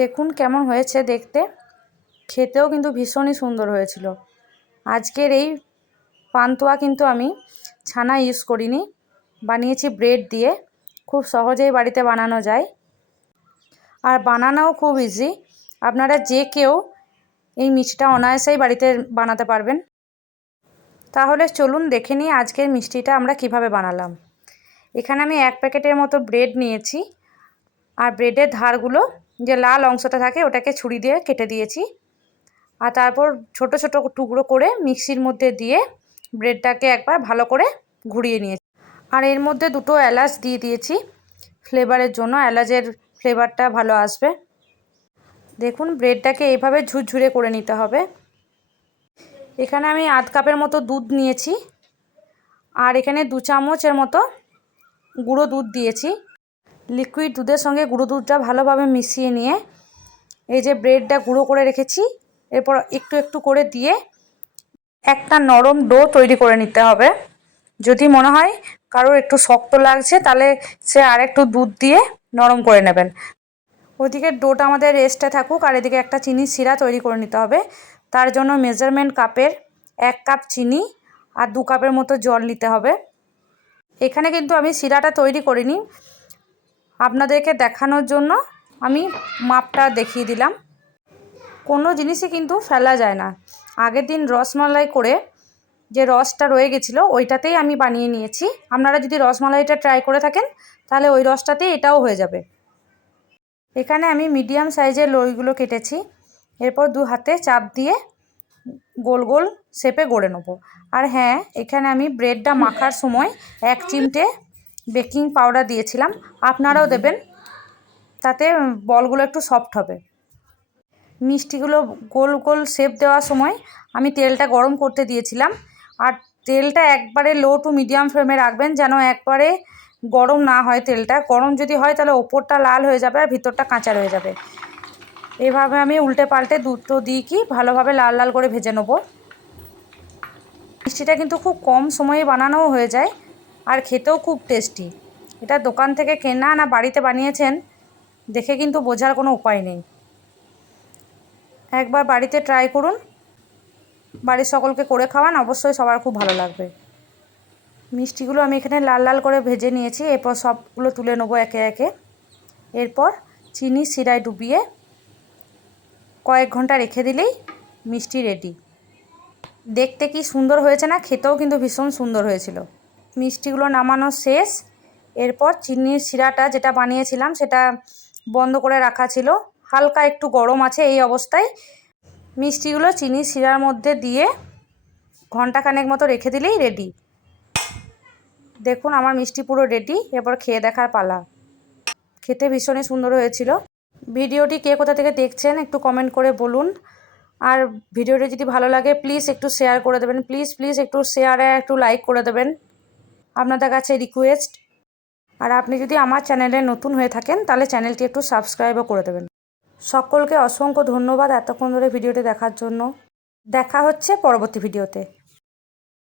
দেখুন কেমন হয়েছে দেখতে, খেতেও কিন্তু ভীষণই সুন্দর হয়েছিল। আজকের এই পান্তুয়া কিন্তু আমি ছানা ইউজ করিনি, বানিয়েছি ব্রেড দিয়ে। খুব সহজেই বাড়িতে বানানো যায় আর বানানোও খুব ইজি। আপনারা যে কেউ এই মিষ্টিটা অনায়াসেই বাড়িতে বানাতে পারবেন। তাহলে চলুন দেখে নিই আজকের মিষ্টিটা আমরা কিভাবে বানালাম। এখানে আমি 1 প্যাকেটের মতো ব্রেড নিয়েছি আর ব্রেডের ধারগুলো যে লাল অংশটা থাকে ওটাকে ছুরি দিয়ে কেটে দিয়েছি। আর তারপর ছোট ছোট টুকরো করে মিক্সির মধ্যে দিয়ে ব্রেডটাকে একবার ভালো করে ঘুরিয়ে নিয়েছি। আর এর মধ্যে 2টো এলাচ দিয়ে দিয়েছি ফ্লেভারের জন্য, এলাচের ফ্লেভারটা ভালো আসবে। দেখুন ব্রেডটাকে এইভাবে ঝুরঝুরে করে নিতে হবে। এখানে আমি আধ কাপের মতো দুধ নিয়েছি আর এখানে 2 চামচের মতো গুঁড়ো দুধ দিয়েছি। লিকুইড দুধের সঙ্গে গুঁড়ো দুধটা ভালোভাবে মিশিয়ে নিয়ে এই যে ব্রেডটা গুঁড়ো করে রেখেছি এরপর একটু একটু করে দিয়ে একটা নরম ডো তৈরি করে নিতে হবে। যদি মনে হয় কারোর একটু শক্ত লাগছে তাহলে সে আর একটু দুধ দিয়ে নরম করে নেবেন। ওদিকে ডোটা আমাদের রেস্টে থাকুক আর এদিকে একটা চিনির শিরা তৈরি করে নিতে হবে। তার জন্য মেজারমেন্ট কাপের 1 কাপ চিনি আর 2 কাপের মতো জল নিতে হবে। এখানে কিন্তু আমি শিরাটা তৈরি করিনি, আপনাদেরকে দেখানোর জন্য আমি মাপটা দেখিয়ে দিলাম। কোনো জিনিসই কিন্তু ফেলা যায় না। আগের দিন রসমালাই করে যে রসটা রয়ে গেছিলো ওইটাতেই আমি বানিয়ে নিয়েছি। আপনারা যদি রসমালাইটা ট্রাই করে থাকেন তাহলে ওই রসটাতেই এটাও হয়ে যাবে। এখানে আমি মিডিয়াম সাইজের লইগুলো কেটেছি, এরপর 2 হাতে চাপ দিয়ে গোল গোল শেপে গড়ে নেব। আর হ্যাঁ, এখানে আমি ব্রেডটা মাখার সময় 1 চিমটে বেকিং পাউডার দিয়েছিলাম, আপনারাও দেবেন, তাতে বলগুলো একটু সফট হবে। মিষ্টিগুলো গোল গোল শেপ দেওয়ার সময় আমি তেলটা গরম করতে দিয়েছিলাম। আর তেলটা একবারে লো টু মিডিয়াম ফ্লেমে রাখবেন, যেন একবারে গরম না হয় তেলটা। গরম যদি হয় তাহলে ওপরটা লাল হয়ে যাবে আর ভিতরটা কাঁচা রয়ে যাবে। এভাবে আমি উল্টে পাল্টে দুটো দিকই ভালোভাবে লাল লাল করে ভেজে নেব। মিষ্টিটা কিন্তু খুব কম সময়ে বানানোও হয়ে যায় আর খেতেও খুব টেস্টি। এটা দোকান থেকে কেনা না বাড়িতে বানিয়েছেন দেখে কিন্তু বোঝার কোনো উপায় নেই। একবার বাড়িতে ট্রাই করুন, বাড়ির সকলকে করে খাওয়ান, অবশ্যই সবার খুব ভালো লাগবে। মিষ্টিগুলো আমি এখানে লাল লাল করে ভেজে নিয়েছি, এরপর সবগুলো তুলে নেবো একে একে। এরপর চিনি শিরায় ডুবিয়ে কয়েক ঘন্টা রেখে দিলেই মিষ্টি রেডি। দেখতে কি সুন্দর হয়েছে না, খেতেও কিন্তু ভীষণ সুন্দর হয়েছিল। মিষ্টিগুলো নামানো শেষ। এরপর চিনির শিরাটা যেটা বানিয়েছিলাম সেটা বন্ধ করে রাখা ছিল, হালকা একটু গরম আছে এই অবস্থায় মিষ্টিগুলো চিনির শিরার মধ্যে দিয়ে ঘন্টাখানেক মতো রেখে দিলেই রেডি। দেখুন আমার মিষ্টি পুরো রেডি, এরপর খেয়ে দেখার পালা। খেতে ভীষণই সুন্দর হয়েছিল। ভিডিওটি কে কোথা থেকে দেখছেন একটু কমেন্ট করে বলুন। আর ভিডিওটি যদি ভালো লাগে প্লিজ একটু শেয়ার করে দেবেন, প্লিজ একটু শেয়ারে একটু লাইক করে দেবেন, আপনাদের কাছে রিকোয়েস্ট। আর আপনি যদি আমার চ্যানেলে নতুন হয়ে থাকেন তাহলে চ্যানেলটি একটু সাবস্ক্রাইবও করে দেবেন। সকলকে অসংখ্য ধন্যবাদ এতক্ষণ ধরে ভিডিওটি দেখার জন্য। দেখা হচ্ছে পরবর্তী ভিডিওতে।